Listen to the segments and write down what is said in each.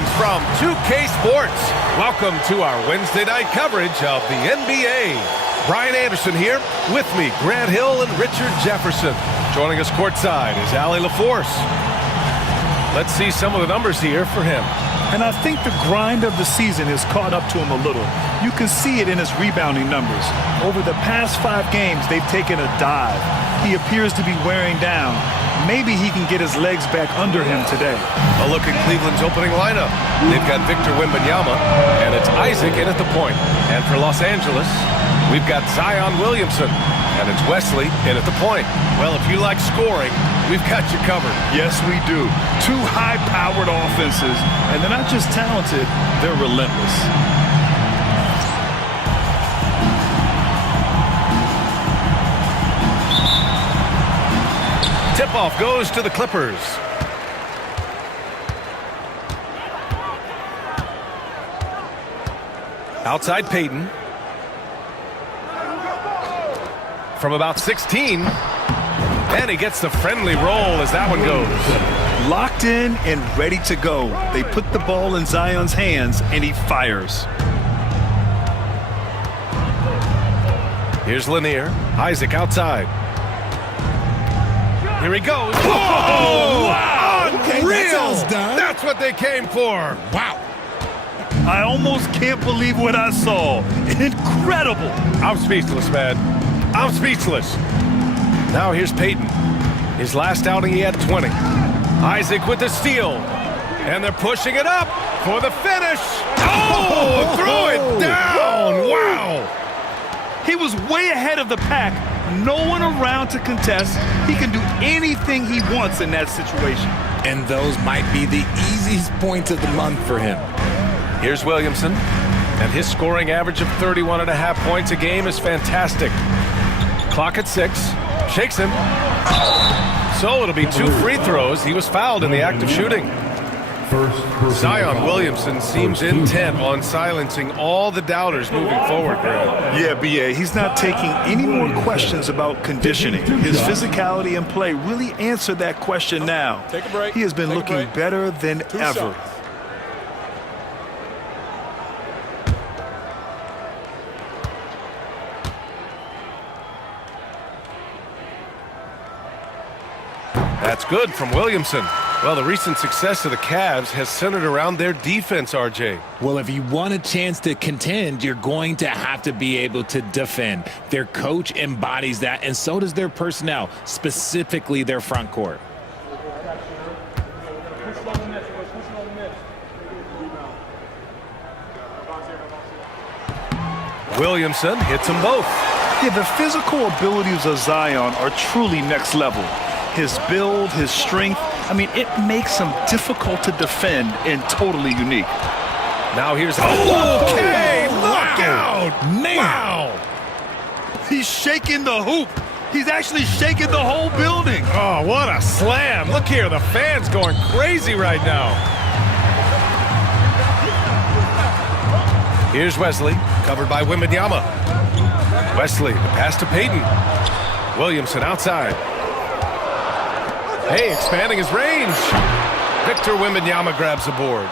Greetings from 2K Sports. Welcome to our Wednesday night coverage of the NBA. Brian Anderson here. With me, Grant Hill and Richard Jefferson. Joining us courtside is Allie LaForce. Let's see some of the numbers here for him. And I think the grind of the season has caught up to him a little. You can see it in his rebounding numbers. Over the past 5 games, they've taken a dive. He appears to be wearing down. Maybe he can get his legs back under him today. A look at Cleveland's opening lineup. They've got Victor Wembanyama, and it's Isaac in at the point. And for Los Angeles, we've got Zion Williamson, and it's Wesley in at the point. Well, if you like scoring, we've got you covered. Yes, we do. 2 high-powered offenses, and they're not just talented, they're relentless. Tip-off goes to the Clippers. Outside Payton. From about 16. And he gets the friendly roll as that one goes. Locked in and ready to go. They put the ball in Zion's hands, and he fires. Here's Lanier. Isaac outside. Here he goes. Whoa! Wow! Okay, Unreal! done. That's what they came for. Wow. I almost can't believe what I saw. Incredible. I'm speechless, man. I'm speechless. Now here's Payton. His last outing, he had 20. Isaac with the steal. And they're pushing it up for the finish. Oh, throw it down. Wow. He was way ahead of the pack. No one around to contest. He can do anything he wants in that situation. And those might be the easiest points of the month for him. Here's Williamson. And his scoring average of 31.5 points a game is fantastic. Clock at 6. Shakes him. So it'll be 2 free throws. He was fouled in the act of shooting. Zion Williamson seems intent on silencing all the doubters moving forward, Grant. Yeah, B.A., he's not taking any more questions about conditioning. His physicality and play really answered that question now. Take a break. He has been looking better than 2 ever. shots. That's good from Williamson. Well, the recent success of the Cavs has centered around their defense, RJ. Well, if you want a chance to contend, you're going to have to be able to defend. Their coach embodies that, and so does their personnel, specifically their front court. Williamson hits them both. Yeah, the physical abilities of Zion are truly next level. His build, his strength, I mean, it makes him difficult to defend and totally unique. Now here's okay, look out! Man. Wow! He's shaking the hoop. He's actually shaking the whole building. Oh, what a slam. Look here, the fans going crazy right now. Here's Wesley, covered by Wembanyama. Wesley, the pass to Payton. Williamson outside. Hey, expanding his range. Victor Wembanyama grabs the board.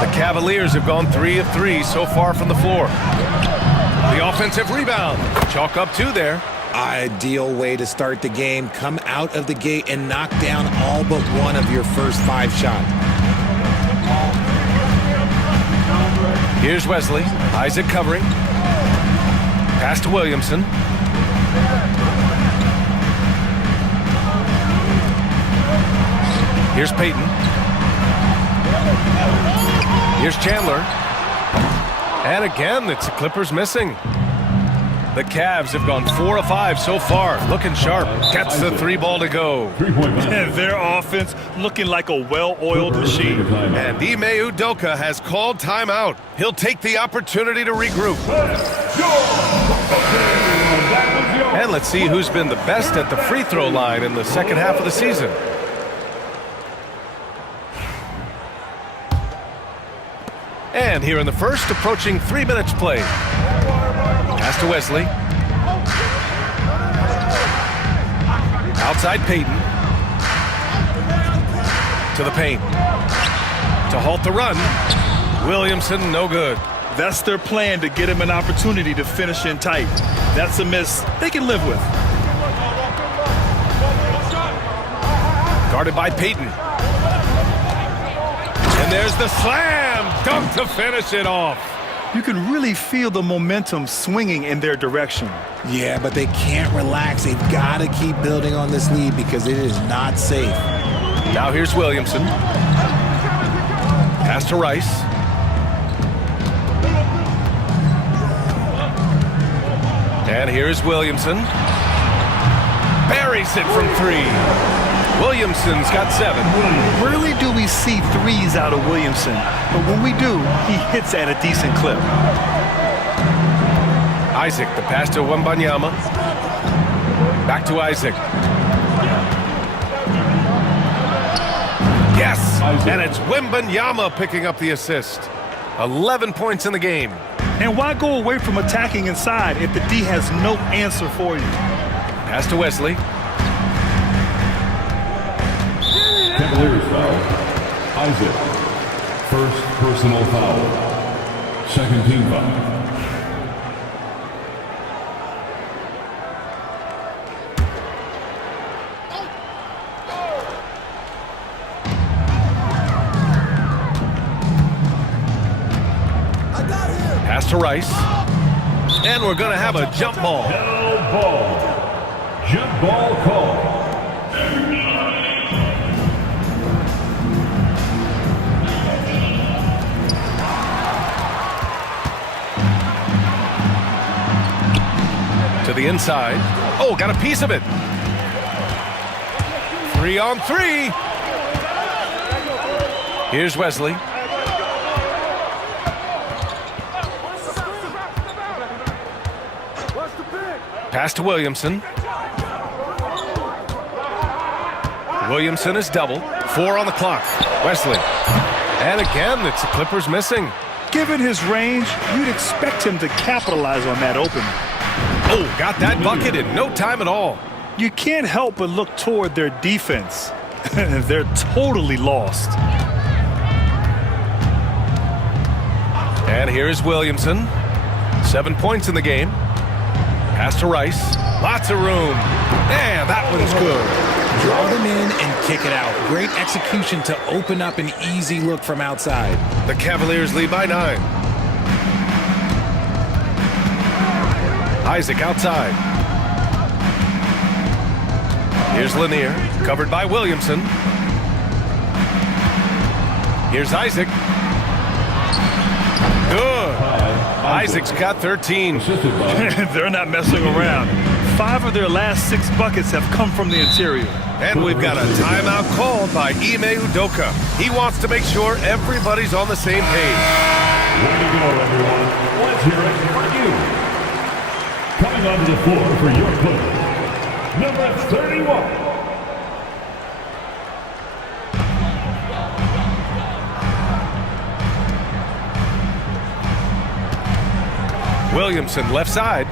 The Cavaliers have gone 3 of 3 so far from the floor. The offensive rebound. Chalk up 2 there. Ideal way to start the game. Come out of the gate and knock down all but one of your first 5 shots. Here's Wesley. Isaac covering. Pass to Williamson. Here's Payton. Here's Chandler. And again, it's the Clippers missing. The Cavs have gone 4 of 5 so far. Looking sharp. Gets the 3 ball to go. And their offense looking like a well-oiled machine. And Ime Udoka has called timeout. He'll take the opportunity to regroup. And let's see who's been the best at the free throw line in the second half of the season. And here in the first, approaching 3 minutes played. Pass to Wesley. Outside Payton. To the paint. To to halt the run. Williamson, no good. That's their plan, to get him an opportunity to finish in tight. That's a miss they can live with. Guarded by Peyton. And there's the slam dunk to finish it off. You can really feel the momentum swinging in their direction. Yeah, but they can't relax. They've got to keep building on this lead because it is not safe. Now here's Williamson. Pass to Rice. And here's Williamson. Buries it from three. Williamson's got 7. Rarely do we see threes out of Williamson, but when we do, he hits at a decent clip. Isaac, the pass to Wembanyama. Back to Isaac. Yes, and it's Wembanyama picking up the assist. 11 points in the game. And why go away from attacking inside if the D has no answer for you? Pass to Wesley. Cavaliers foul. Isaac. First personal foul. Second team foul. Pass to Rice. And we're going to have a jump ball. Hell ball. Jump ball call. To the inside. Oh, got a piece of it. 3 on 3. Here's Wesley. Pass to Williamson. Williamson is double. 4 on the clock. Wesley. And again, it's the Clippers missing. Given his range, you'd expect him to capitalize on that opening. Oh, got that bucket in no time at all. You can't help but look toward their defense. They're totally lost. And here's Williamson. 7 points in the game. Pass to Rice. Lots of room. And that one's good. Draw them in and kick it out. Great execution to open up an easy look from outside. The Cavaliers lead by 9. Isaac outside. Here's Lanier, covered by Williamson. Here's Isaac. Good. Isaac's got 13. They're not messing around. 5 of their last 6 buckets have come from the interior. And we've got a timeout called by Ime Udoka. He wants to make sure everybody's on the same page. Way to go, everyone. Let's hear it for you. Coming onto the floor for your Clippers, number 31. Williamson left side.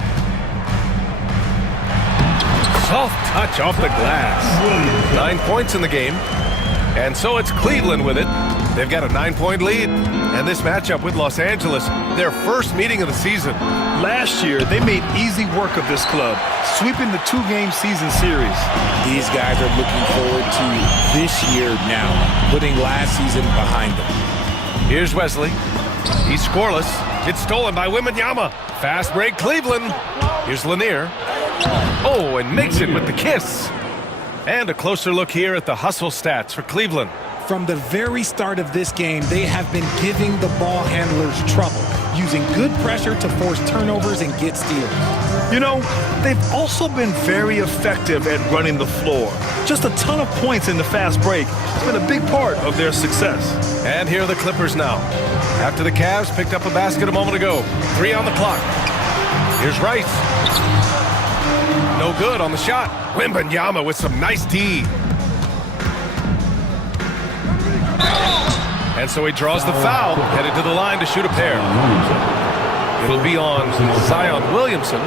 Soft touch off the glass. 9 points in the game. And so it's Cleveland with it. They've got a 9-point lead. And this matchup with Los Angeles, their first meeting of the season. Last year, they made easy work of this club, sweeping the 2-game season series. These guys are looking forward to this year now, putting last season behind them. Here's Wesley. He's scoreless. It's stolen by Wembanyama. Fast break, Cleveland. Here's Lanier. Oh, and makes it with the kiss. And a closer look here at the hustle stats for Cleveland. From the very start of this game, they have been giving the ball handlers trouble, using good pressure to force turnovers and get steals. You know, they've also been very effective at running the floor. Just a ton of points in the fast break. It's been a big part of their success. And here are the Clippers now. After the Cavs picked up a basket a moment ago. 3 on the clock. Here's Rice. No good on the shot. Wembanyama with some nice D. And so he draws the foul, headed to the line to shoot a pair. It'll be on Zion Williamson.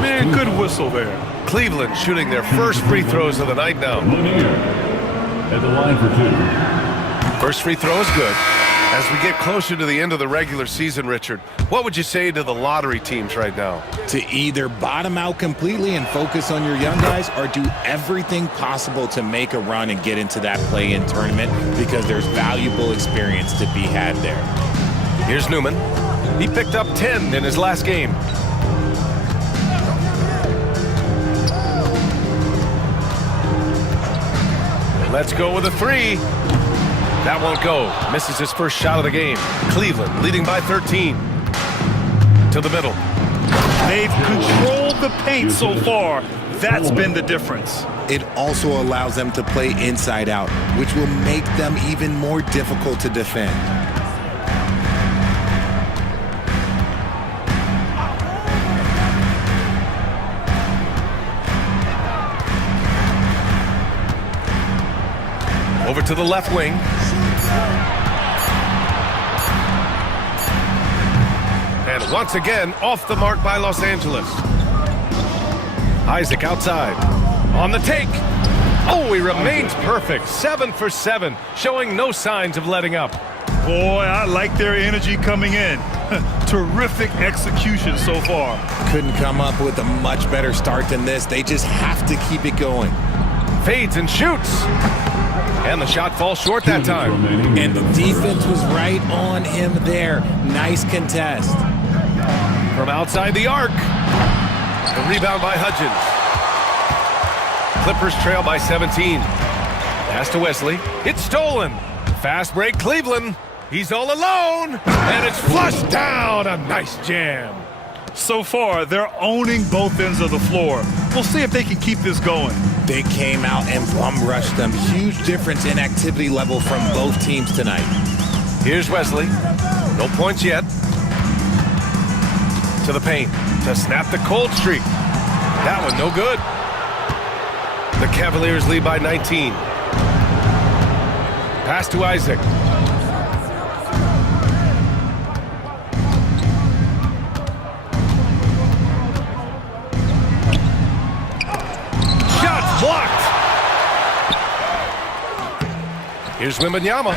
Man, good whistle there. Cleveland shooting their first free throws of the night now. Lanier at the line for 2. First free throw is good. As we get closer to the end of the regular season, Richard, what would you say to the lottery teams right now? To either bottom out completely and focus on your young guys or do everything possible to make a run and get into that play-in tournament because there's valuable experience to be had there. Here's Newman. He picked up 10 in his last game. Let's go with a 3. That won't go. Misses his first shot of the game. Cleveland leading by 13. To the middle. They've controlled the paint so far. That's been the difference. It also allows them to play inside out, which will make them even more difficult to defend. Over to the left wing. And once again, off the mark by Los Angeles. Isaac outside. On the take. Oh, he remains perfect. 7 for 7, showing no signs of letting up. Boy, I like their energy coming in. Terrific execution so far. Couldn't come up with a much better start than this. They just have to keep it going. Fades and shoots. And the shot falls short that time. And the defense was right on him there. Nice contest. From outside the arc. The rebound by Hudgens. Clippers trail by 17. Pass to Wesley. It's stolen. Fast break Cleveland. He's all alone. And it's flushed down. A nice jam. So far, they're owning both ends of the floor. We'll see if they can keep this going. They came out and bum rushed them. Huge difference in activity level from both teams tonight. Here's Wesley. No points yet. To the paint to snap the cold streak. That one no good. The Cavaliers lead by 19. Pass to Isaac. Shots blocked. Here's Wembanyama.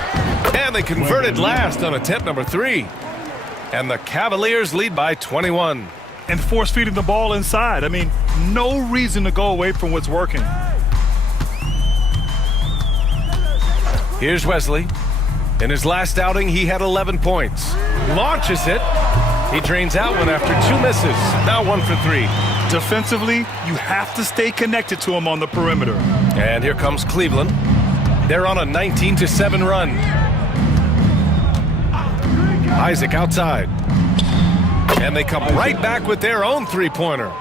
And they converted last on attempt number 3. And the Cavaliers lead by 21. And force feeding the ball inside. I mean, no reason to go away from what's working. Here's Wesley. In his last outing, he had 11 points. Launches it. He drains out one after 2 misses. Now 1 for 3. Defensively, you have to stay connected to him on the perimeter. And here comes Cleveland. They're on a 19-7 run. Isaac outside. And they come right back with their own three-pointer.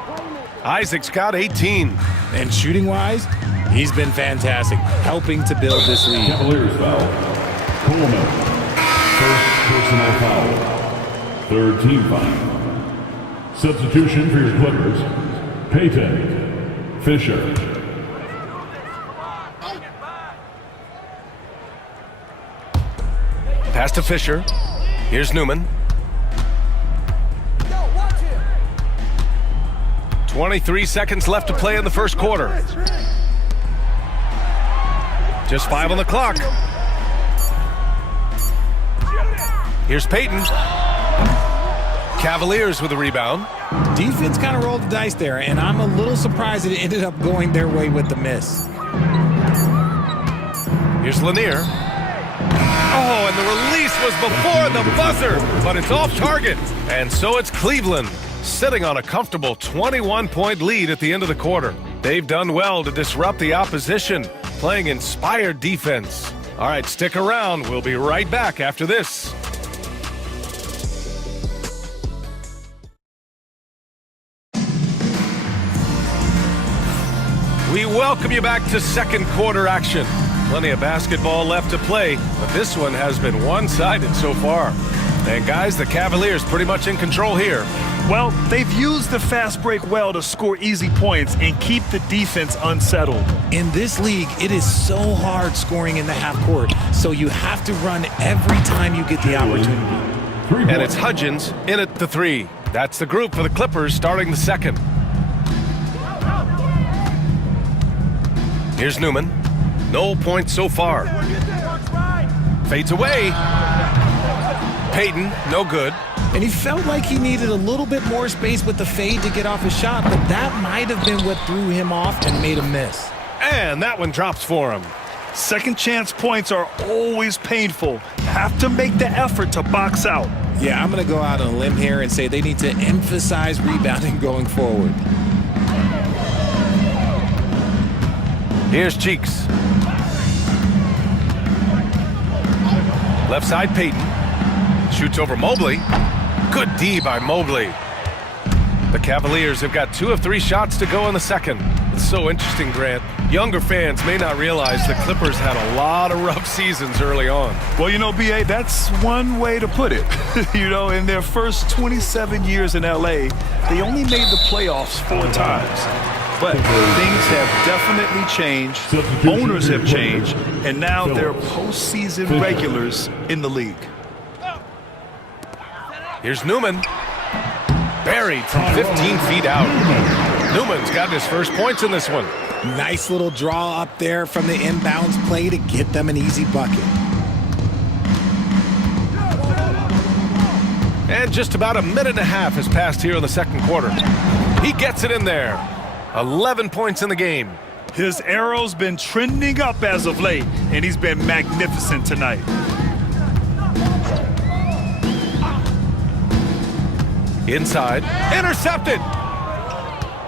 Isaac's got 18. And shooting-wise, he's been fantastic, helping to build this lead. Cavaliers foul. Coleman. First personal foul. Third team foul. Substitution for your Clippers. Payton. Fisher. Pass to Fisher. Here's Newman. 23 seconds left to play in the first quarter. Just 5 on the clock. Here's Payton. Cavaliers with a rebound. Defense kind of rolled the dice there, and I'm a little surprised it ended up going their way with the miss. Here's Lanier. Oh, and the release was before the buzzer, but it's off target. And so it's Cleveland, sitting on a comfortable 21-point lead at the end of the quarter. They've done well to disrupt the opposition, playing inspired defense. All right, stick around. We'll be right back after this. We welcome you back to second quarter action. Plenty of basketball left to play, but this one has been one-sided so far. And guys, the Cavaliers pretty much in control here. Well, they've used the fast break well to score easy points and keep the defense unsettled. In this league, it is so hard scoring in the half court, so you have to run every time you get the opportunity. And it's Hudgens in at the 3. That's the group for the Clippers starting the second. Here's Newman. No points so far. Fades away. Payton, no good. And he felt like he needed a little bit more space with the fade to get off his shot, but that might have been what threw him off and made him miss. And that one drops for him. Second chance points are always painful. Have to make the effort to box out. Yeah, I'm going to go out on a limb here and say they need to emphasize rebounding going forward. Here's Cheeks. Left side, Payton. Shoots over Mobley. Good D by Mobley. The Cavaliers have got 2 of 3 shots to go in the second. It's so interesting, Grant. Younger fans may not realize the Clippers had a lot of rough seasons early on. Well, you know, B.A., that's one way to put it. You know, in their first 27 years in L.A., they only made the playoffs 4 times. But things have definitely changed. Owners have changed. And now they're postseason regulars in the league. Here's Newman. Buried from 15 feet out. Newman's gotten his first points in this one. Nice little draw up there from the inbounds play to get them an easy bucket. And just about a minute and a half has passed here in the second quarter. He gets it in there. 11 points in the game. His arrow's been trending up as of late, and he's been magnificent tonight. Inside. Intercepted.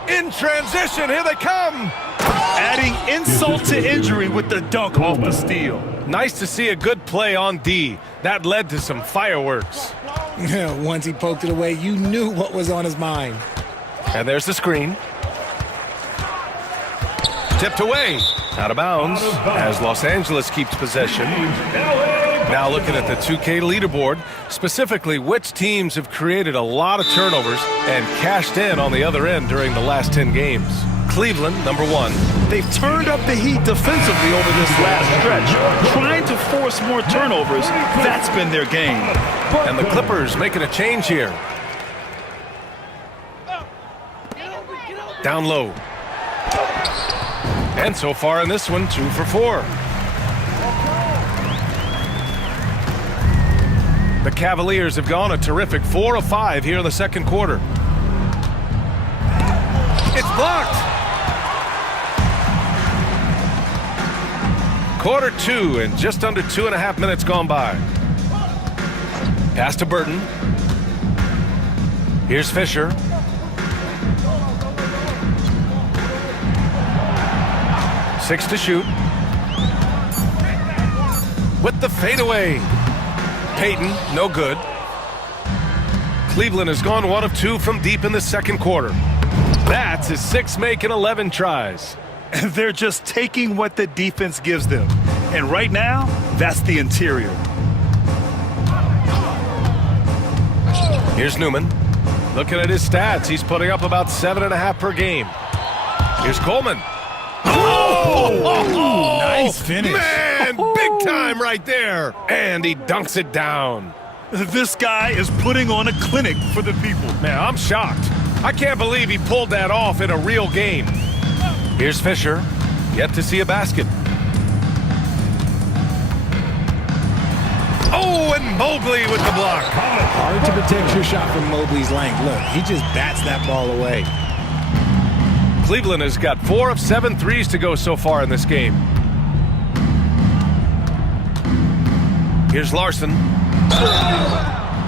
In transition. Here they come. Adding insult to injury with the dunk off the steal. Nice to see a good play on D. That led to some fireworks. Once he poked it away, you knew what was on his mind. And there's the screen. Tipped away. Out of bounds as Los Angeles keeps possession. Now looking at the 2K leaderboard, specifically which teams have created a lot of turnovers and cashed in on the other end during the last 10 games. Cleveland, number 1. They've turned up the heat defensively over this last stretch, trying to force more turnovers. That's been their game. And the Clippers making a change here. Down low. And so far in this one, 2 for 4. The Cavaliers have gone a terrific 4 of 5 here in the second quarter. It's blocked. Quarter 2 and just under 2.5 minutes gone by. Pass to Burton. Here's Fisher. Six to shoot. With the fadeaway. Payton, no good. Cleveland has gone 1 of 2 from deep in the second quarter. That's his 6th make in 11 tries. They're just taking what the defense gives them. And right now, that's the interior. Here's Newman. Looking at his stats, he's putting up about 7.5 per game. Here's Coleman. Oh! Nice finish. Man, big time right there. And he dunks it down. This guy is putting on a clinic for the people. Man, I'm shocked. I can't believe he pulled that off in a real game. Here's Fisher. Yet to see a basket. Oh, and Mobley with the block. Hard to protect your shot from Mobley's length. Look, he just bats that ball away. Cleveland has got 4 of 7 threes to go so far in this game. Here's Larson.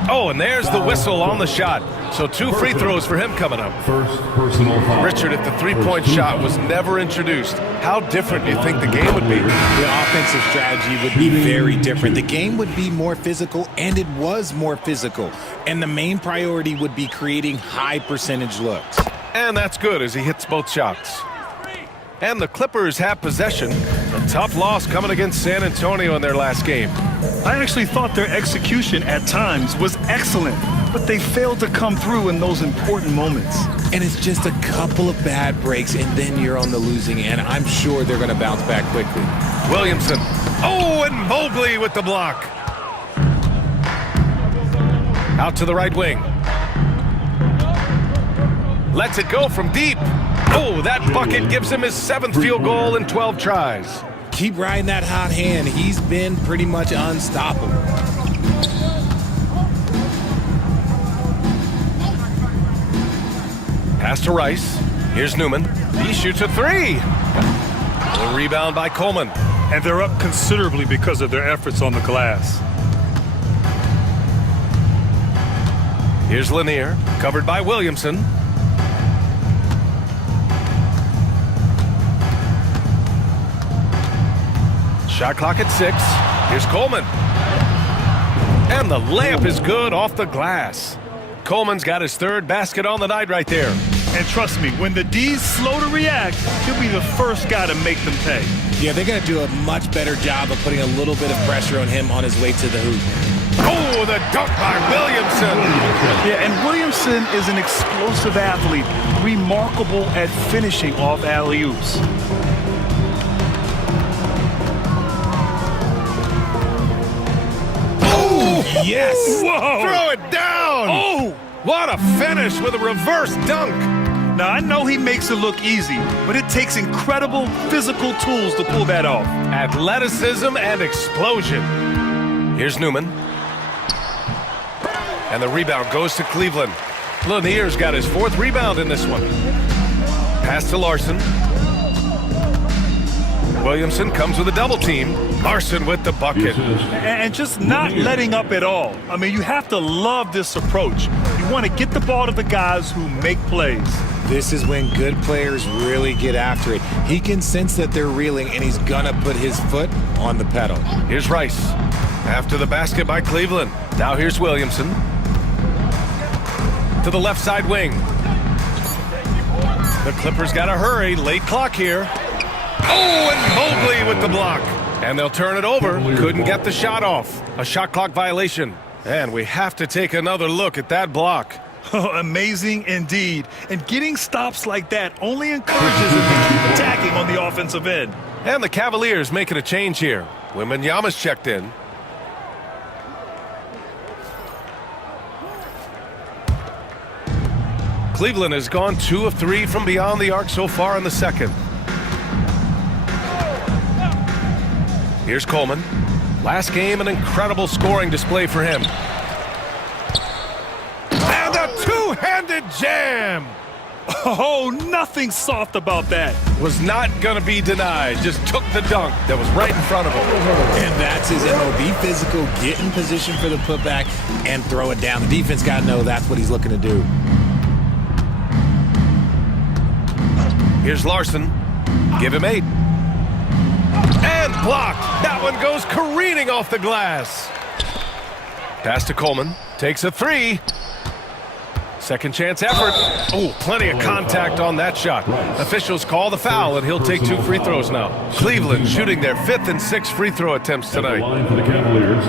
Oh, and there's the whistle on the shot. So 2 free throws for him coming up. First personal foul. Richard, if the three-point shot was never introduced, how different do you think the game would be? The offensive strategy would be very different. The game would be more physical, and it was more physical. And the main priority would be creating high percentage looks. And that's good as he hits both shots. And the Clippers have possession. A tough loss coming against San Antonio in their last game. I actually thought their execution at times was excellent, but they failed to come through in those important moments. And it's just a couple of bad breaks, and then you're on the losing end. I'm sure they're going to bounce back quickly. Williamson. Oh, and Mobley with the block. Out to the right wing. Lets it go from deep. Oh, that bucket gives him his 7th field goal in 12 tries. Keep riding that hot hand. He's been pretty much unstoppable. Pass to Rice. Here's Newman. He shoots a three. The rebound by Coleman. And they're up considerably because of their efforts on the glass. Here's Lanier, covered by Williamson. Shot clock at 6. Here's Coleman. And the layup is good off the glass. Coleman's got his third basket on the night right there. And trust me, when the D's slow to react, he'll be the first guy to make them pay. Yeah, they're going to do a much better job of putting a little bit of pressure on him on his way to the hoop. Oh, the dunk by Williamson. Yeah, and Williamson is an explosive athlete, remarkable at finishing off alley-oops. Oh, yes. Whoa. Throw it down. Oh! What a finish with a reverse dunk. Now, I know he makes it look easy, but it takes incredible physical tools to pull that off. Athleticism and explosion. Here's Newman. And the rebound goes to Cleveland. Lanier's got his 4th rebound in this one. Pass to Larson. Williamson comes with a double team. Larson with the bucket. And just not letting up at all. I mean, you have to love this approach. You want to get the ball to the guys who make plays. This is when good players really get after it. He can sense that they're reeling, and he's gonna put his foot on the pedal. Here's Rice. After the basket by Cleveland. Now here's Williamson. To the left side wing. The Clippers got to hurry. Late clock here. Oh, and Mobley with the block. And they'll turn it over. Couldn't get the shot off. A shot clock violation. And we have to take another look at that block. Amazing indeed. And getting stops like that only encourages him to keep attacking on the offensive end. And the Cavaliers making a change here. Wembanyama's checked in. Cleveland has gone 2 of 3 from beyond the arc so far in the second. Here's Coleman. Last game, an incredible scoring display for him. And a two-handed jam! Oh, nothing soft about that. Was not going to be denied. Just took the dunk that was right in front of him. And that's his MO. Be physical, get in position for the putback, and throw it down. The defense got to know that's what he's looking to do. Here's Larson. Give him 8. And blocked. That one goes careening off the glass. Pass to Coleman. Takes a 3. Second chance effort. Oh, plenty of contact on that shot. Officials call the foul, and he'll take 2 free throws now. Cleveland shooting their 5th and 6th free throw attempts At the tonight. line for the Cavaliers,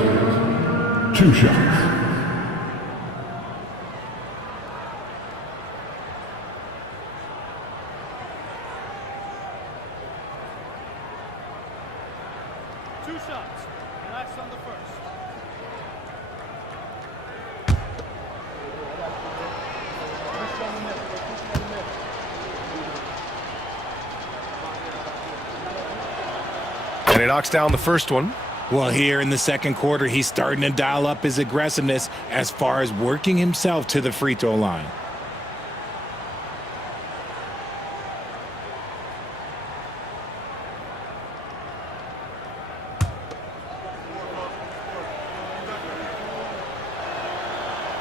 2 shots. Last on the first. And he knocks down the first one. Well, here in the second quarter, he's starting to dial up his aggressiveness as far as working himself to the free throw line.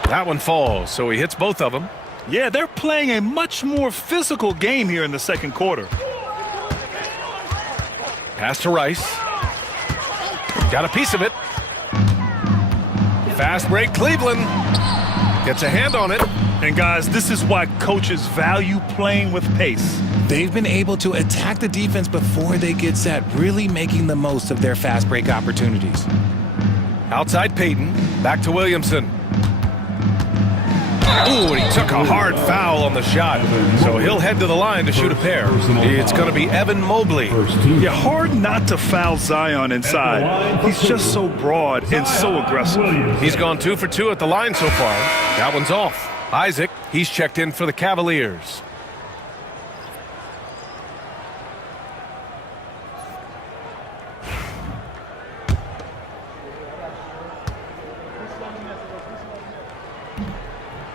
That one falls, so he hits both of them. Yeah, they're playing a much more physical game here in the second quarter. Pass to Rice. Got a piece of it. Fast break, Cleveland. Gets a hand on it. And guys, this is why coaches value playing with pace. They've been able to attack the defense before they get set, really making the most of their fast break opportunities. Outside Payton. Back to Williamson. Ooh, and he took a hard foul on the shot. So he'll head to the line to shoot a pair. It's going to be Evan Mobley. Yeah, hard not to foul Zion inside. He's just so broad and so aggressive. He's gone 2 for 2 at the line so far. That one's off. Isaac, he's checked in for the Cavaliers.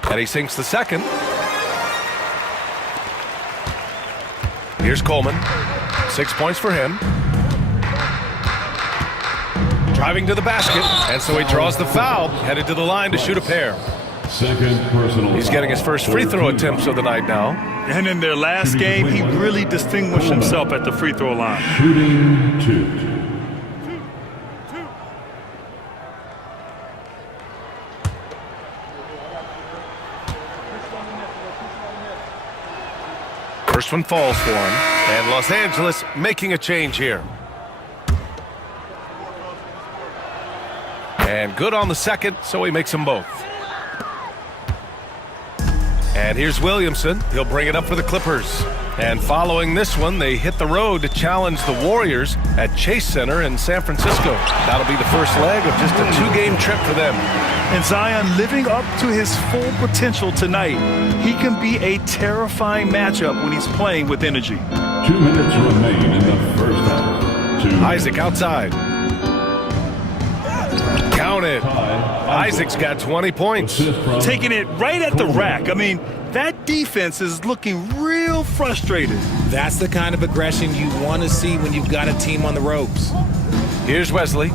And he sinks the second. Here's Coleman. 6 points for him. Driving to the basket, and so he draws the foul, headed to the line to shoot a pair. Second personal. He's getting his first free throw attempts of the night now. And in their last game, he really distinguished himself at the free throw line. Shooting 2. First one falls for him, and Los Angeles making a change here. And good on the second, so he makes them both. And here's Williamson. He'll bring it up for the Clippers. And following this one, they hit the road to challenge the Warriors at Chase Center in San Francisco. That'll be the first leg of just a 2-game trip for them. And Zion living up to his full potential tonight. He can be a terrifying matchup when he's playing with energy. 2 minutes remain in the first half. Isaac outside. Count it. Isaac's got 20 points. Taking it right at the rack. I mean, that defense is looking real frustrated. That's the kind of aggression you want to see when you've got a team on the ropes. Here's Wesley.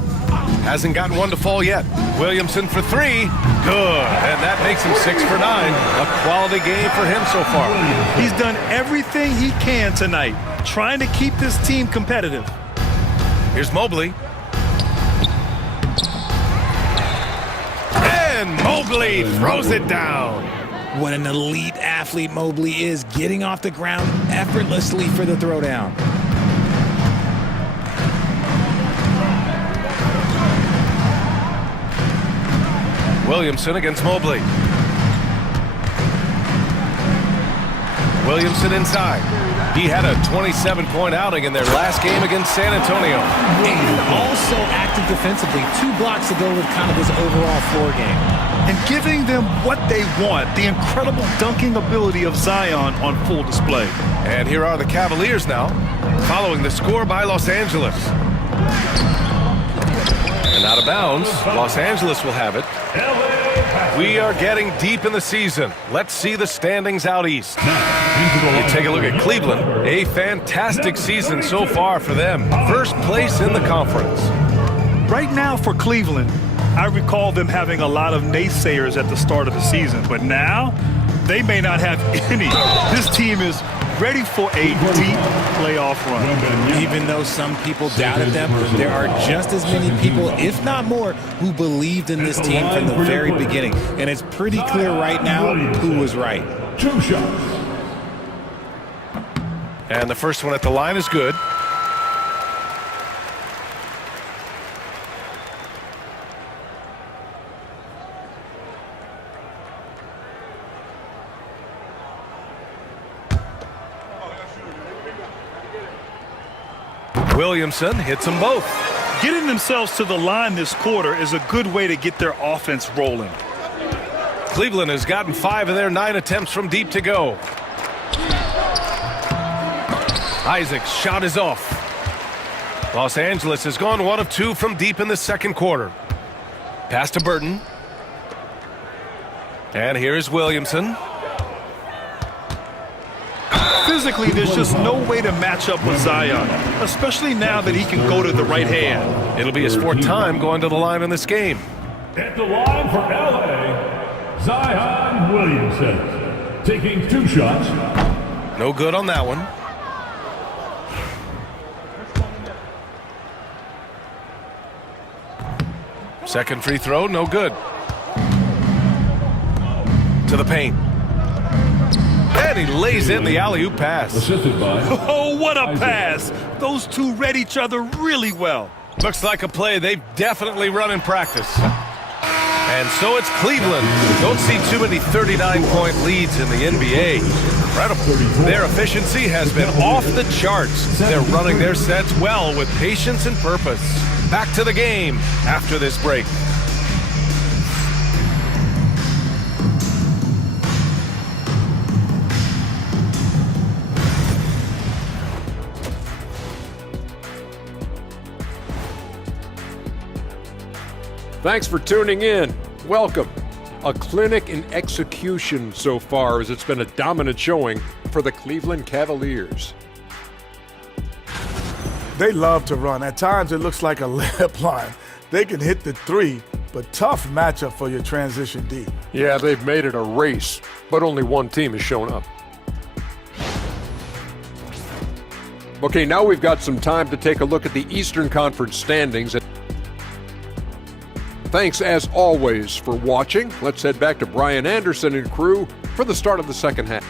Hasn't gotten one to fall yet. Williamson for 3. Good. And that makes him 6 for 9. A quality game for him so far. He's done everything he can tonight, trying to keep this team competitive. Here's Mobley. And Mobley throws it down. What an elite athlete Mobley is, getting off the ground effortlessly for the throwdown. Williamson against Mobley. Williamson inside. He had a 27-point outing in their last game against San Antonio. And also active defensively. 2 blocks to go with kind of his overall floor game. And giving them what they want, the incredible dunking ability of Zion on full display. And here are the Cavaliers now, following the score by Los Angeles. And out of bounds, Los Angeles will have it. We are getting deep in the season. Let's see the standings out east. You take a look at Cleveland. A fantastic season so far for them. First place in the conference. Right now for Cleveland, I recall them having a lot of naysayers at the start of the season, but now they may not have any. This team is ready for a deep playoff run. Even though some people doubted them, there are just as many people, if not more, who believed in this team from the very beginning. And it's pretty clear right now who was right. 2 shots. And the first one at the line is good. Williamson hits them both. Getting themselves to the line this quarter is a good way to get their offense rolling. Cleveland has gotten 5 of their 9 attempts from deep to go. Isaac's shot is off. Los Angeles has gone 1 of 2 from deep in the second quarter. Pass to Burton. And here's Williamson. Physically, there's just no way to match up with Zion, especially now that he can go to the right hand. It'll be his 4th time going to the line in this game. At the line for LA, Zion Williamson. Taking 2 shots. No good on that one. Second free throw, no good. To the paint. And he lays in the alley-oop pass. Assisted by Oh, what a pass! Those two read each other really well. Looks like a play they've definitely run in practice. And so it's Cleveland. Don't see too many 39-point leads in the NBA. Incredible. Their efficiency has been off the charts. They're running their sets well with patience and purpose. Back to the game after this break. Thanks for tuning in. Welcome. A clinic in execution so far, as it's been a dominant showing for the Cleveland Cavaliers. They love to run. At times, it looks like a layup line. They can hit the three, but tough matchup for your transition D. Yeah, they've made it a race, but only one team has shown up. Okay, now we've got some time to take a look at the Eastern Conference standings. Thanks, as always, for watching. Let's head back to Brian Anderson and crew for the start of the second half.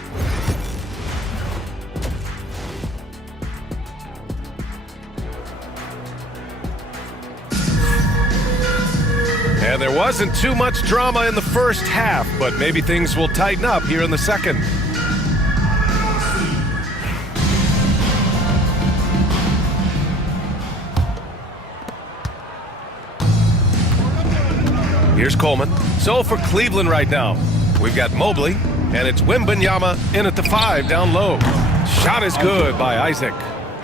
And there wasn't too much drama in the first half, but maybe things will tighten up here in the second. Here's Coleman. So for Cleveland right now, we've got Mobley, and it's Wembanyama in at the 5 down low. Shot is good by Isaac.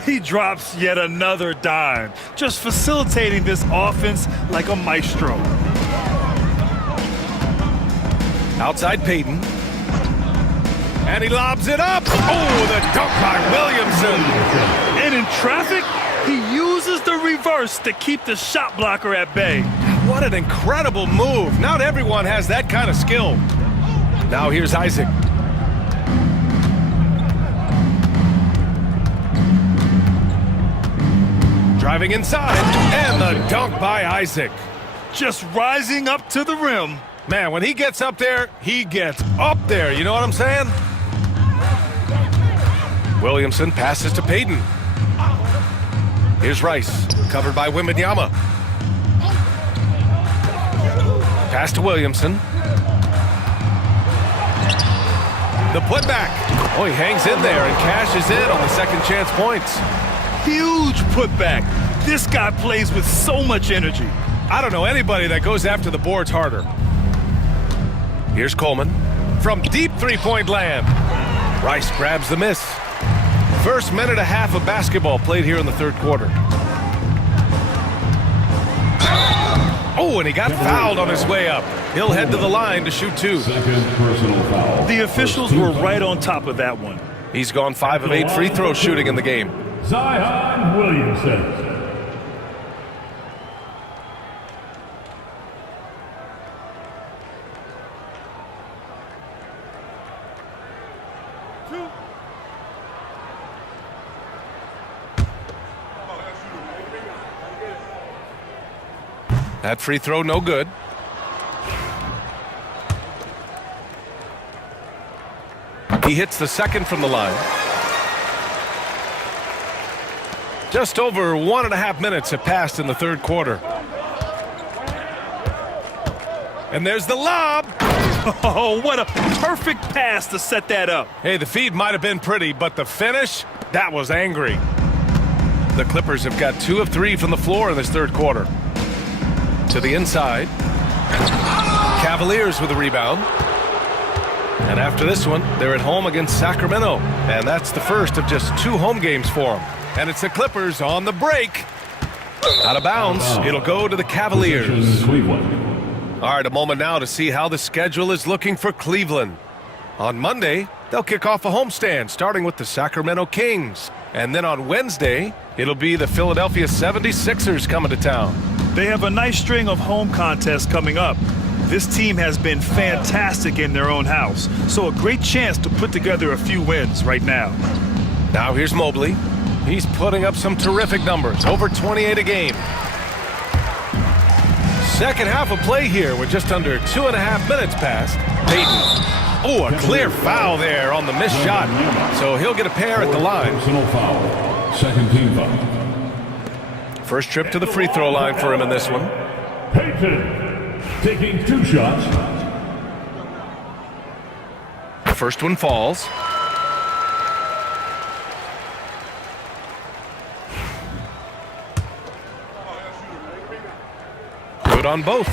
He drops yet another dime, just facilitating this offense like a maestro. Outside Payton. And he lobs it up. Oh, the dunk by Williamson. And in traffic, he uses the reverse to keep the shot blocker at bay. What an incredible move. Not everyone has that kind of skill. Now here's Isaac. Driving inside, and the dunk by Isaac. Just rising up to the rim. Man, when he gets up there, he gets up there. You know what I'm saying? Williamson passes to Payton. Here's Rice, covered by Wembanyama. Pass to Williamson. The putback. Oh, he hangs in there and cashes in on the second chance points. Huge putback. This guy plays with so much energy. I don't know anybody that goes after the boards harder. Here's Coleman from deep three-point land. Rice grabs the miss. First minute and a half of basketball played here in the third quarter. Oh, and he got fouled on his way up. He'll head to the line to shoot 2. Second personal foul. The officials were right on top of that one. He's gone 5 of 8 free throw shooting in the game. Zion Williamson. That free throw no good. He hits the second from the line. Just over 1.5 minutes have passed in the third quarter. And there's the lob. Oh, what a perfect pass to set that up. Hey, the feed might have been pretty, but the finish, that was angry. The Clippers have got 2 of 3 from the floor in this third quarter. To the inside. Cavaliers with a rebound. And after this one, they're at home against Sacramento. And that's the first of just 2 home games for them. And it's the Clippers on the break. Out of bounds, it'll go to the Cavaliers. All right, a moment now to see how the schedule is looking for Cleveland. On Monday, they'll kick off a homestand, starting with the Sacramento Kings. And then on Wednesday, it'll be the Philadelphia 76ers coming to town. They have a nice string of home contests coming up. This team has been fantastic in their own house, so a great chance to put together a few wins right now. Now here's Mobley. He's putting up some terrific numbers, over 28 a game. Second half of play here with just under 2.5 minutes passed. Payton. Oh, a clear foul there on the missed shot. So he'll get a pair at the line. Personal foul. Second team foul. First trip to the free throw line for him in this one. Payton taking 2 shots. First one falls. Good on both.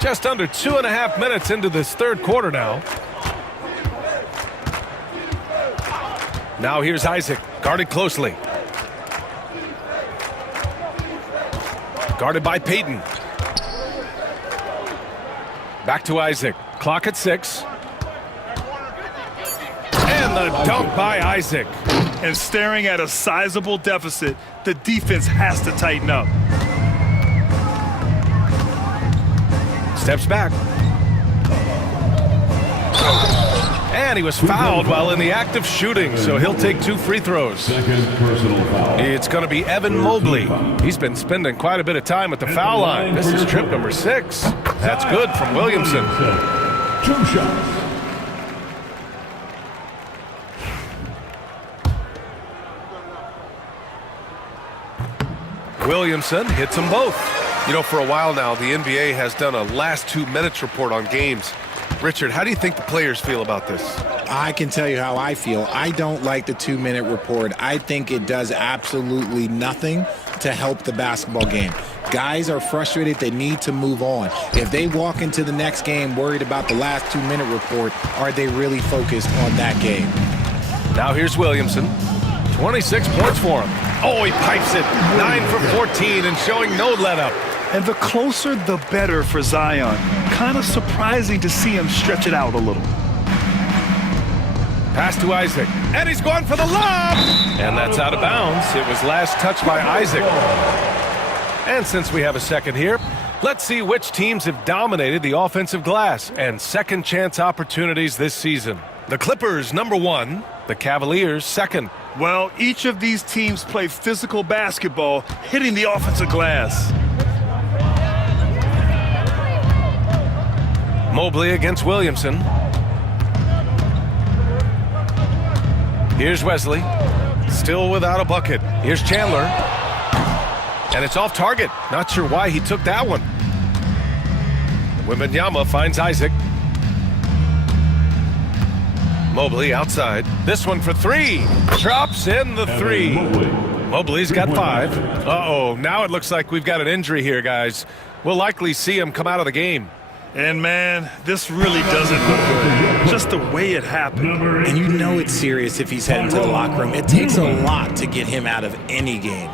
Just under 2.5 minutes into this third quarter now. Now here's Isaac, guarded closely. Guarded by Payton. Back to Isaac. Clock at 6. And And the dunk by Isaac. And staring at a sizable deficit, the defense has to tighten up. Steps back. And he was fouled while in the act of shooting, so he'll take 2 free throws. Second personal foul. It's going to be Evan Mobley. He's been spending quite a bit of time at the foul line. This is trip number 6. That's good from Williamson. 2 shots. Williamson hits them both. You know, for a while now, the NBA has done a last 2 minutes report on games. Richard, how do you think the players feel about this? I can tell you how I feel. I don't like the 2-minute report. I think it does absolutely nothing to help the basketball game. Guys are frustrated. They need to move on. If they walk into the next game worried about the last 2-minute report, are they really focused on that game? Now here's Williamson. 26 points for him. Oh, he pipes it. 9 for 14 and showing no let-up. And the closer, the better for Zion. Kind of surprising to see him stretch it out a little. Pass to Isaac. And he's going for the lob. And that's out of bounds. It was last touched by Isaac. And since we have a second here, let's see which teams have dominated the offensive glass and second chance opportunities this season. The Clippers, number 1. The Cavaliers, 2nd. Well, each of these teams play physical basketball, hitting the offensive glass. Mobley against Williamson. Here's Wesley. Still without a bucket. Here's Chandler. And it's off target. Not sure why he took that one. Wembanyama finds Isaac. Mobley outside. This one for 3. Drops in the 3. Mobley's got 5. Uh-oh, now it looks like we've got an injury here, guys. We'll likely see him come out of the game. And man, this really doesn't look good. Just the way it happened. And you know it's serious if he's heading to the locker room. It takes a lot to get him out of any game.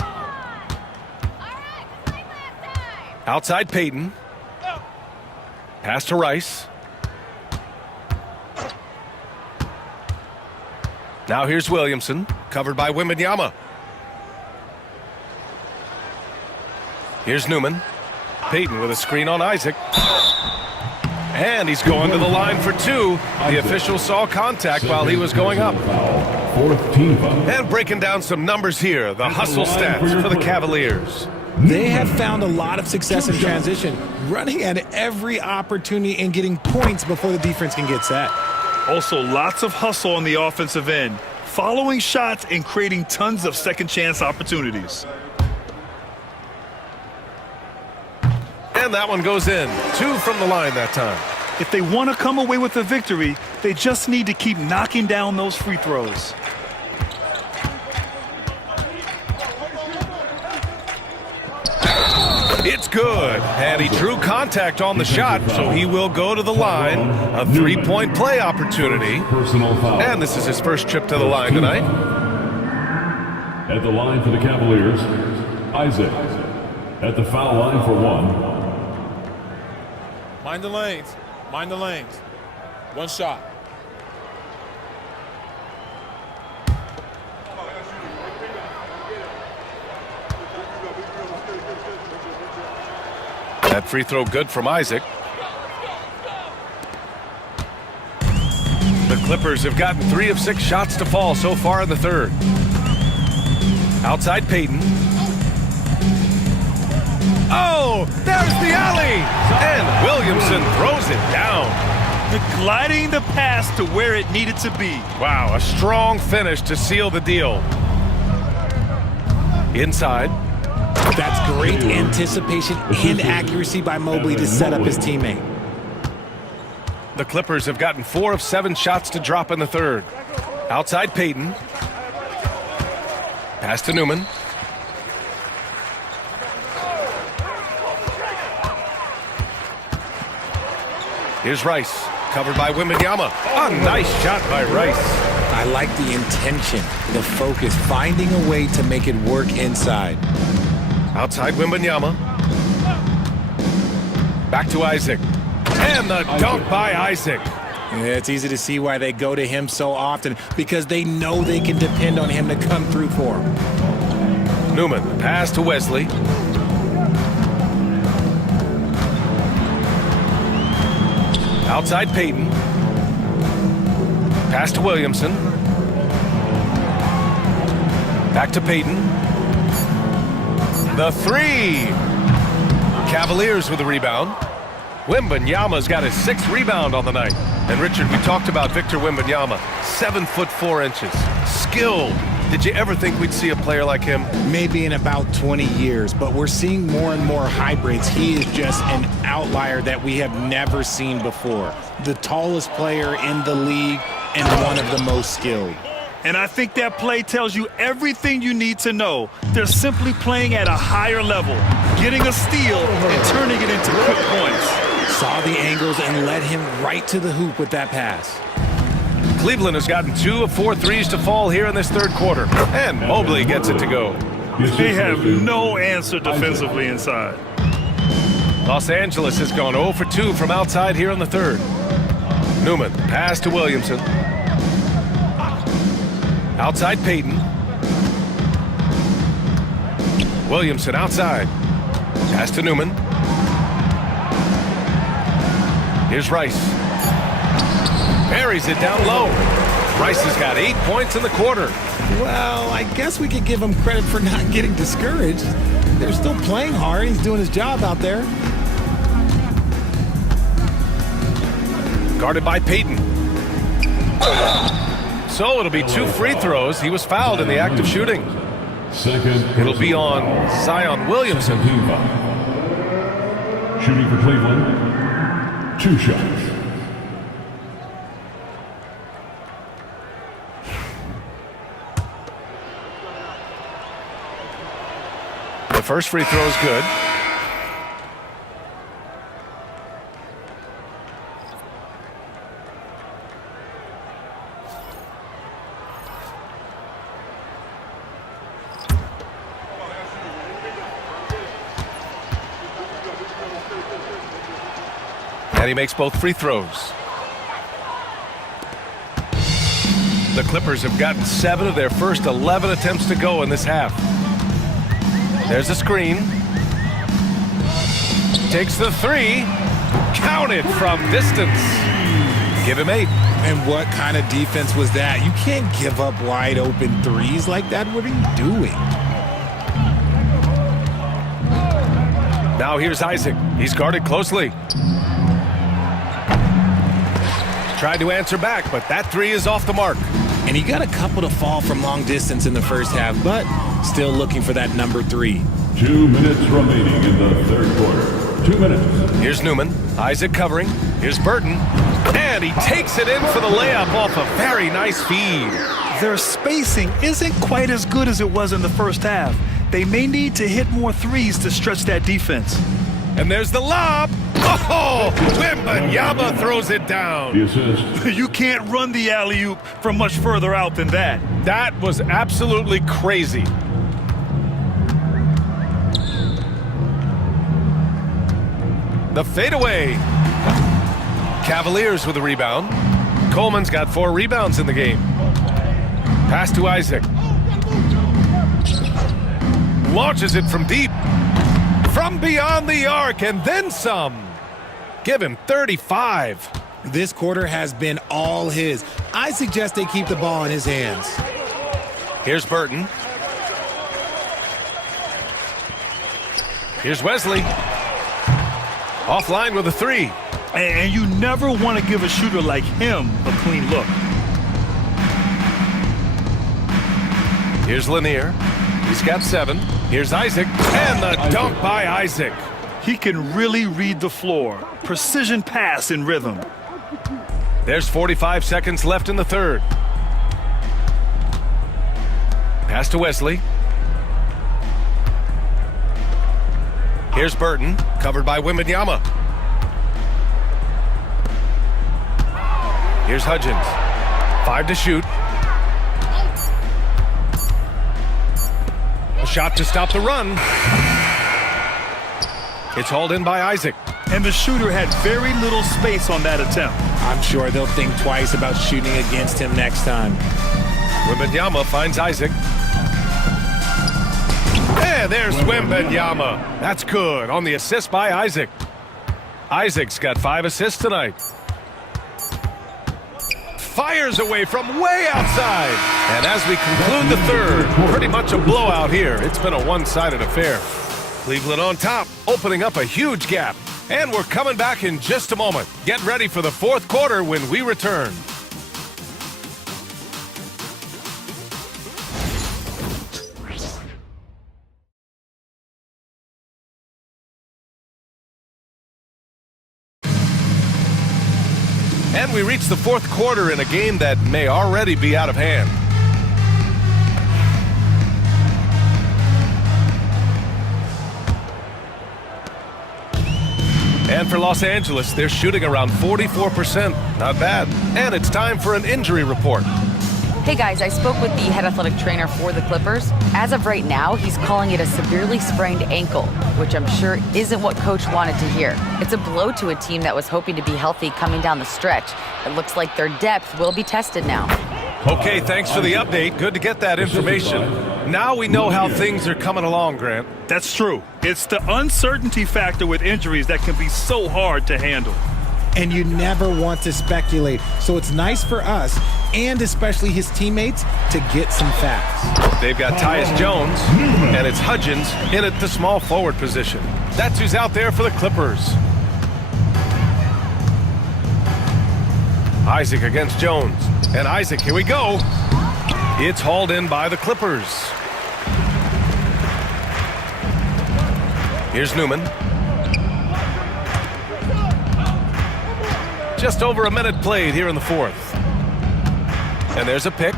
Outside Peyton. Pass to Rice. Now here's Williamson, covered by Wembanyama. Here's Newman. Peyton with a screen on Isaac. And he's going to the line for 2. The official saw contact while he was going up. 4th team foul. And breaking down some numbers here, the hustle stats for the Cavaliers. They have found a lot of success in transition, running at every opportunity and getting points before the defense can get set. Also, lots of hustle on the offensive end, following shots and creating tons of second chance opportunities. And that one goes in. 2 from the line that time. If they want to come away with a victory, they just need to keep knocking down those free throws. It's good. And he drew contact on the shot, so he will go to the line. A 3-point play opportunity. Personal foul. And this is his first trip to the line tonight. At the line for the Cavaliers, Isaac. At the foul line for 1. Mind the lanes. Mind the lanes. 1 shot. That free throw good from Isaac. The Clippers have gotten 3 of 6 shots to fall so far in the third. Outside Peyton. Oh, there's the alley! And Williamson throws it down. Gliding the pass to where it needed to be. Wow, a strong finish to seal the deal. Inside. That's great anticipation and accuracy by Mobley to set up his teammate. The Clippers have gotten 4 of 7 shots to drop in the third. Outside Peyton. Pass to Newman. Here's Rice, covered by Wembanyama. A nice shot by Rice. I like the intention, the focus, finding a way to make it work inside. Outside Wembanyama. Back to Isaac. And the dunk by Isaac. Yeah, it's easy to see why they go to him so often, because they know they can depend on him to come through for them. Newman, pass to Wesley. Outside Payton. Pass to Williamson. Back to Payton. The three. Cavaliers with the rebound. Wembanyama's got his 6th rebound on the night. And Richard, we talked about Victor Wembanyama, 7'4". Skilled. Did you ever think we'd see a player like him? Maybe in about 20 years, but we're seeing more and more hybrids. He is just an outlier that we have never seen before. The tallest player in the league and one of the most skilled. And I think that play tells you everything you need to know. They're simply playing at a higher level, getting a steal and turning it into quick points. Saw the angles and led him right to the hoop with that pass. Cleveland has gotten 2 of 4 threes to fall here in this 3rd quarter. And Mobley gets it to go. They have no answer defensively inside. Los Angeles has gone 0 for 2 from outside here in the 3rd. Newman, pass to Williamson. Outside Payton. Williamson outside. Pass to Newman. Here's Rice. Buries it down low. Rice has got 8 points in the quarter. Well, I guess we could give him credit for not getting discouraged. They're still playing hard. He's doing his job out there. Guarded by Payton. So it'll be 2 free throws. He was fouled in the act of shooting. It'll be on Zion Williamson. Shooting for Cleveland, 2 shots. The first free throw is good. And he makes both free throws. The Clippers have gotten 7 of their first 11 attempts to go in this half. There's a screen. Takes the 3. Counted from distance. Give him 8. And what kind of defense was that? You can't give up wide open threes like that. What are you doing? Now here's Isaac. He's guarded closely. Tried to answer back, but that 3 is off the mark. And he got a couple to fall from long distance in the first half, but still looking for that number 3. 2 minutes remaining in the 3rd quarter. 2 minutes. Here's Newman. Isaac covering. Here's Burton. And he takes it in for the layup off a very nice feed. Their spacing isn't quite as good as it was in the first half. They may need to hit more threes to stretch that defense. And there's the lob. Oh, Wembanyama throws it down. The assist. You can't run the alley-oop from much further out than that. That was absolutely crazy. The fadeaway. Cavaliers with the rebound. Coleman's got 4 rebounds in the game. Pass to Isaac. Launches it from deep. From beyond the arc and then some. Give him 35. This quarter has been all his. I suggest they keep the ball in his hands. Here's Burton. Here's Wesley. Offline with a 3. And you never want to give a shooter like him a clean look. Here's Lanier. He's got 7. Here's Isaac. And the dunk by Isaac. He can really read the floor. Precision pass in rhythm. There's 45 seconds left in the 3rd. Pass to Wesley. Here's Burton, covered by Wembanyama. Here's Hudgens. 5 to shoot. A shot to stop the run. It's hauled in by Isaac. and the shooter had very little space on that attempt. I'm sure they'll think twice about shooting against him next time. Wembanyama finds Isaac. And there's Wembanyama. That's good on the assist by Isaac. Isaac's got 5 assists tonight. Fires away from way outside. And as we conclude the third, pretty much a blowout here. It's been a one-sided affair. Cleveland on top, opening up a huge gap. And we're coming back in just a moment. Get ready for the fourth quarter when we return. And we reach the fourth quarter in a game that may already be out of hand. And for Los Angeles, they're shooting around 44%. Not bad. And it's time for an injury report. Hey guys, I spoke with the head athletic trainer for the Clippers. As of right now, he's calling it a severely sprained ankle, which I'm sure isn't what coach wanted to hear. It's a blow to a team that was hoping to be healthy coming down the stretch. It looks like their depth will be tested now. Okay, thanks for the update. Good to get that information. Now we know how things are coming along, Grant. That's true. It's the uncertainty factor with injuries that can be so hard to handle. And you never want to speculate. So it's nice for us, and especially his teammates, to get some facts. They've got Tyus Jones, and it's Hudgens in at the small forward position. That's who's out there for the Clippers. Isaac against Jones. And Isaac, here we go. It's hauled in by the Clippers. Here's Newman. Just over a minute played here in the fourth. And there's a pick.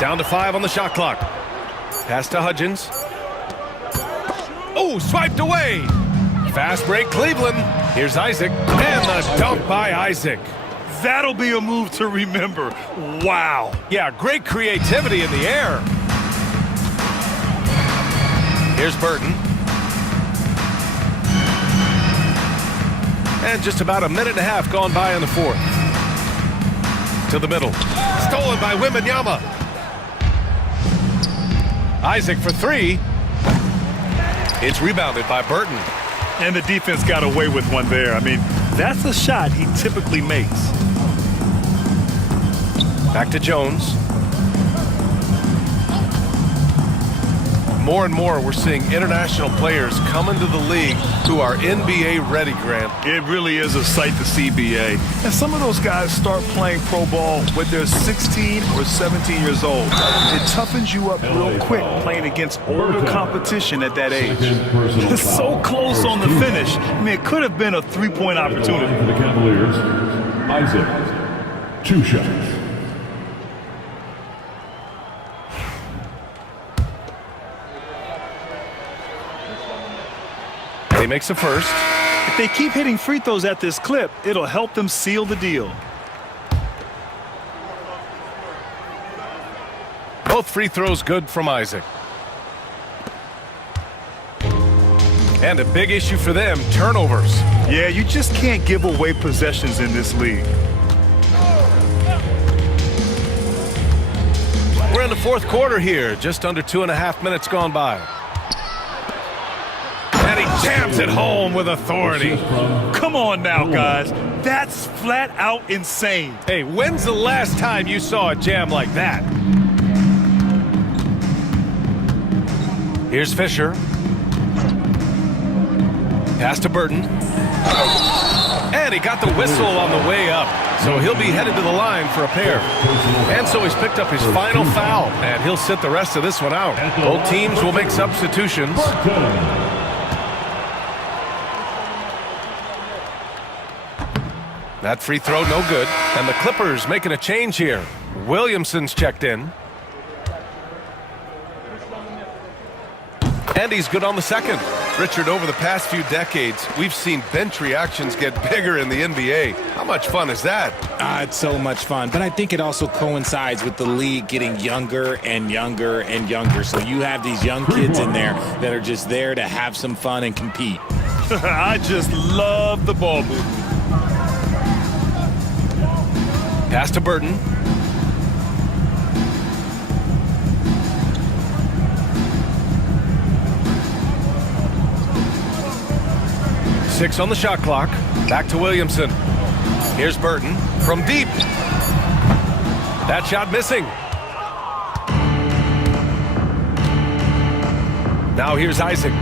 Down to 5 on the shot clock. Pass to Hudgens. Oh, swiped away. Fast break, Cleveland. Here's Isaac. And the dunk by Isaac. That'll be a move to remember. Wow. Yeah, great creativity in the air. Here's Burton. And just about a minute and a half gone by in the fourth. To the middle. Stolen by Wembanyama. Isaac for 3. It's rebounded by Burton. And the defense got away with one there. I mean, that's a shot he typically makes. Back to Jones. More and more, we're seeing international players come into the league who are NBA ready, Grant. It really is a sight to see, BA. And some of those guys start playing pro ball when they're 16 or 17 years old. It toughens you up real quick playing against older competition at that age. It's so close on the finish. I mean, it could have been a three-point opportunity. For the Cavaliers, Isaac, 2 shots. He makes a first. If they keep hitting free throws at this clip, it'll help them seal the deal. Both free throws good from Isaac. And a big issue for them, turnovers. Yeah, you just can't give away possessions in this league. We're in the fourth quarter here, just under 2.5 minutes gone by. And he jams it home with authority. Come on now, guys. That's flat out insane. Hey, when's the last time you saw a jam like that? Here's Fisher. Pass to Burton. And he got the whistle on the way up. So he'll be headed to the line for a pair. And so he's picked up his final foul. And he'll sit the rest of this one out. Both teams will make substitutions. That free throw no good. And the Clippers making a change here. Williamson's checked in. And he's good on the second. Richard, over the past few decades, we've seen bench reactions get bigger in the NBA. How much fun is that? It's so much fun, but I think it also coincides with the league getting younger and younger and younger. So you have these young kids in there that are just there to have some fun and compete. I just love the ball movement. Pass to Burton. Six on the shot clock. Back to Williamson. Here's Burton from deep. That shot missing. Now here's Isaac.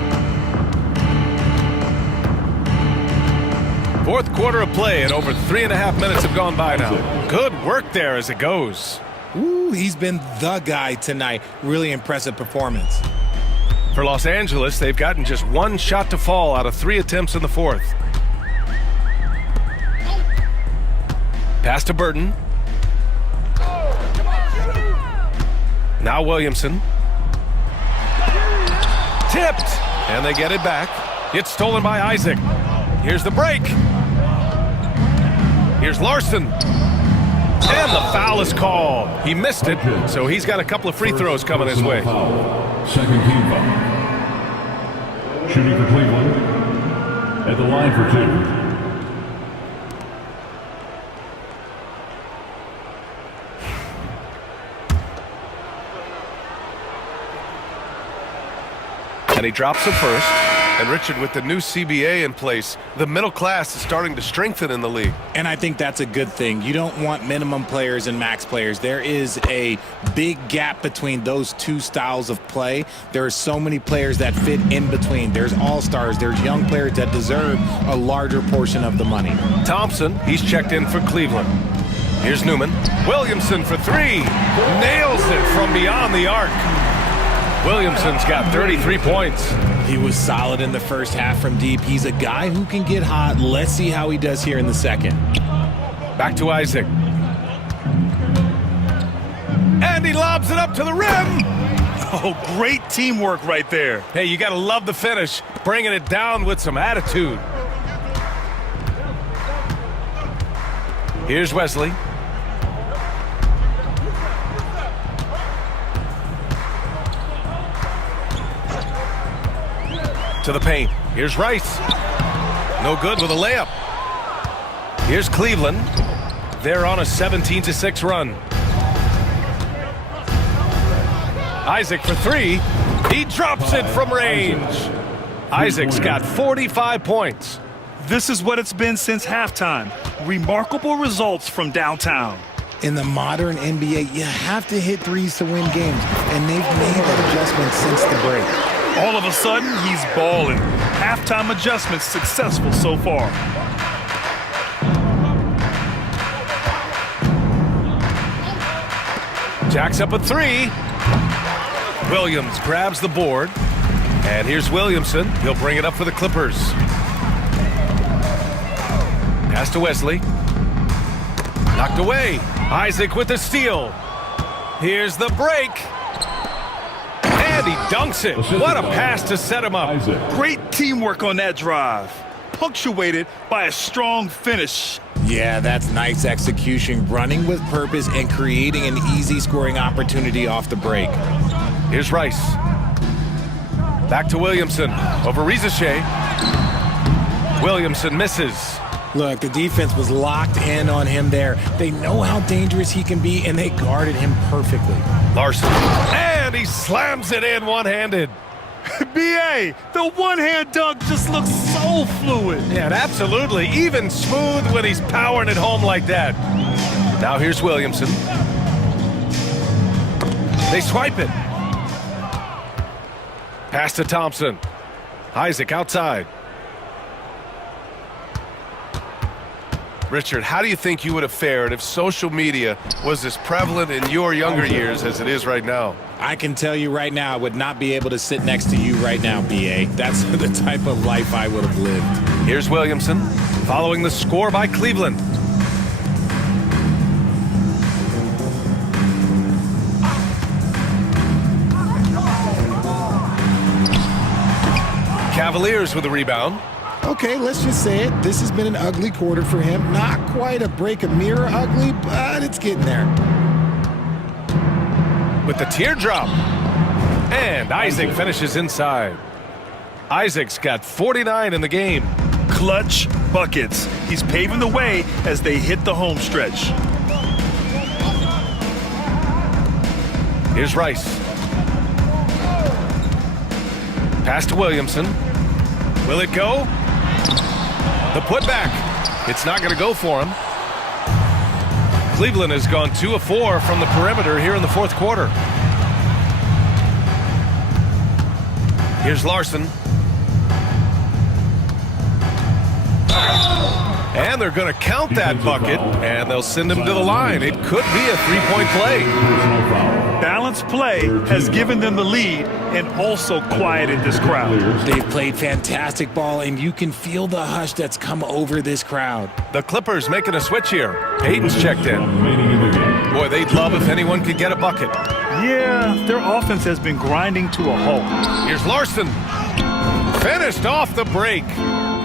Fourth quarter of play, and over 3.5 minutes have gone by now. Good work there as it goes. Ooh, he's been the guy tonight. Really impressive performance. For Los Angeles, they've gotten just one shot to fall out of 3 attempts in the fourth. Pass to Burton. Now Williamson. Tipped, and they get it back. It's stolen by Isaac. Here's the break. Here's Larson. And the foul is called. He missed it, so he's got a couple of free throws coming his way. Second team foul. Shooting for Cleveland. At the line for 2. And he drops it first. And Richard, with the new CBA in place, the middle class is starting to strengthen in the league. And I think that's a good thing. You don't want minimum players and max players. There is a big gap between those two styles of play. There are so many players that fit in between. There's all-stars. There's young players that deserve a larger portion of the money. Thompson, he's checked in for Cleveland. Here's Newman. Williamson for 3. Nails it from beyond the arc. Williamson's got 33 points. He was solid in the first half from deep. He's a guy who can get hot. Let's see how he does here in the second. Back to Isaac. And he lobs it up to the rim. Oh, great teamwork right there. Hey, you got to love the finish. Bringing it down with some attitude. Here's Wesley. To the paint. Here's Rice. No good with a layup. Here's Cleveland. They're on a 17-6 run. Isaac for 3. He drops it from range. Isaac's got 45 points. This is what it's been since halftime. Remarkable results from downtown. In the modern NBA, you have to hit threes to win games, and they've made that adjustment since the break. All of a sudden, he's balling. Halftime adjustments successful so far. Jacks up a 3. Williams grabs the board. And here's Williamson. He'll bring it up for the Clippers. Pass to Wesley. Knocked away. Isaac with the steal. Here's the break. And he dunks it. What a pass to set him up. Great teamwork on that drive. Punctuated by a strong finish. Yeah, that's nice execution, running with purpose and creating an easy scoring opportunity off the break. Here's Rice. Back to Williamson. Over Rizeshe. Williamson misses. Look, the defense was locked in on him there. They know how dangerous he can be, and they guarded him perfectly. Larson. And he slams it in one-handed. B.A., the one-hand dunk just looks so fluid. Yeah, and absolutely. Even smooth when he's powering it home like that. Now here's Williamson. They swipe it. Pass to Thompson. Isaac outside. Richard, how do you think you would have fared if social media was as prevalent in your younger years as it is right now? I can tell you right now, I would not be able to sit next to you right now, B.A. That's the type of life I would have lived. Here's Williamson, following the score by Cleveland. Cavaliers with a rebound. Okay, let's just say it. This has been an ugly quarter for him. Not quite a break a mirror ugly, but it's getting there. With the teardrop. And Isaac finishes inside. Isaac's got 49 in the game. Clutch buckets. He's paving the way as they hit the home stretch. Here's Rice. Pass to Williamson. Will it go? The putback. It's not going to go for him. Cleveland has gone 2 of 4 from the perimeter here in the fourth quarter. Here's Larson. And they're going to count that bucket, and they'll send him to the line. It could be a three-point play. Balanced play has given them the lead and also quieted this crowd. They've played fantastic ball, and you can feel the hush that's come over this crowd. The Clippers making a switch here. Payton's checked in. Boy, they'd love if anyone could get a bucket. Yeah, their offense has been grinding to a halt. Here's Larson. Finished off the break.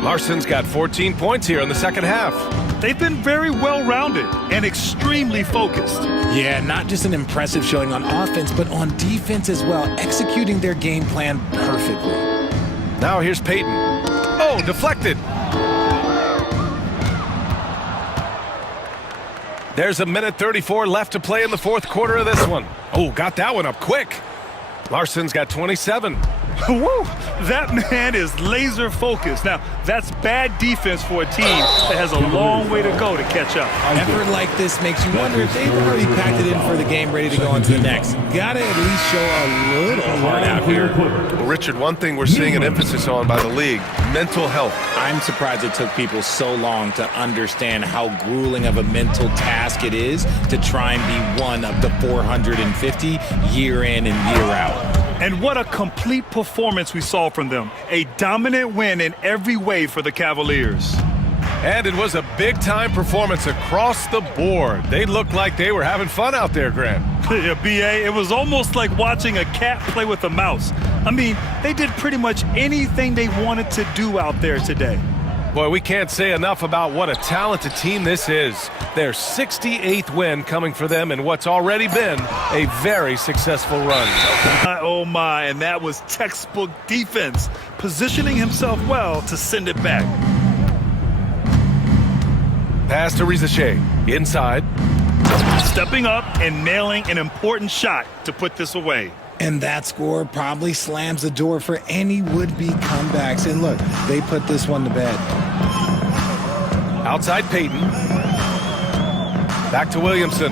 Larson's got 14 points here in the second half. They've been very well-rounded and extremely focused. Yeah, not just an impressive showing on offense, but on defense as well, executing their game plan perfectly. Now here's Payton. Oh, deflected. There's a minute 34 left to play in the fourth quarter of this one. Oh, got that one up quick. Larson's got 27. Woo! That man is laser focused. Now, that's bad defense for a team that has a long way to go to catch up. Effort like this makes you wonder if they've already packed it in for the game, ready to go on to the next. Gotta at least show a little heart out here. Well, Richard, one thing we're seeing an emphasis on by the league, mental health. I'm surprised it took people so long to understand how grueling of a mental task it is to try and be one of the 450 year in and year out. And what a complete performance we saw from them. A dominant win in every way for the Cavaliers. And it was a big-time performance across the board. They looked like they were having fun out there, Grant. Yeah, B.A., it was almost like watching a cat play with a mouse. I mean, they did pretty much anything they wanted to do out there today. Boy, we can't say enough about what a talented team this is. Their 68th win coming for them in what's already been a very successful run. Oh my, and that was textbook defense, positioning himself well to send it back. Pass to Rizachet, inside. Stepping up and nailing an important shot to put this away. And that score probably slams the door for any would-be comebacks. And look, they put this one to bed. Outside Payton. Back to Williamson.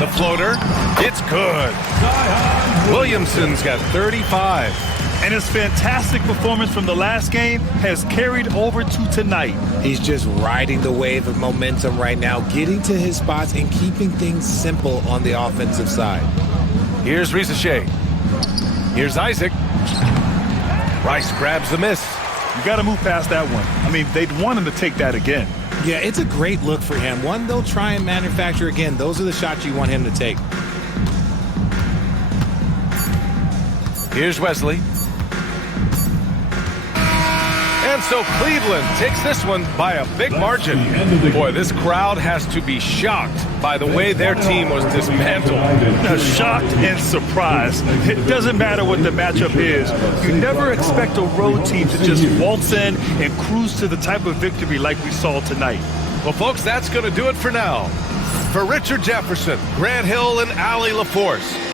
The floater. It's good. Williamson's got 35. And his fantastic performance from the last game has carried over to tonight. He's just riding the wave of momentum right now, getting to his spots and keeping things simple on the offensive side. Here's Rizachet. Here's Isaac. Rice grabs the miss. You got to move past that one. I mean, they'd want him to take that again. Yeah, it's a great look for him. One they'll try and manufacture again. Those are the shots you want him to take. Here's Wesley. And so Cleveland takes this one by a big margin. Boy, this crowd has to be shocked by the way their team was dismantled. Shocked and surprised. It doesn't matter what the matchup is. You never expect a road team to just waltz in and cruise to the type of victory like we saw tonight. Well, folks, that's going to do it for now. For Richard Jefferson, Grant Hill, and Allie LaForce,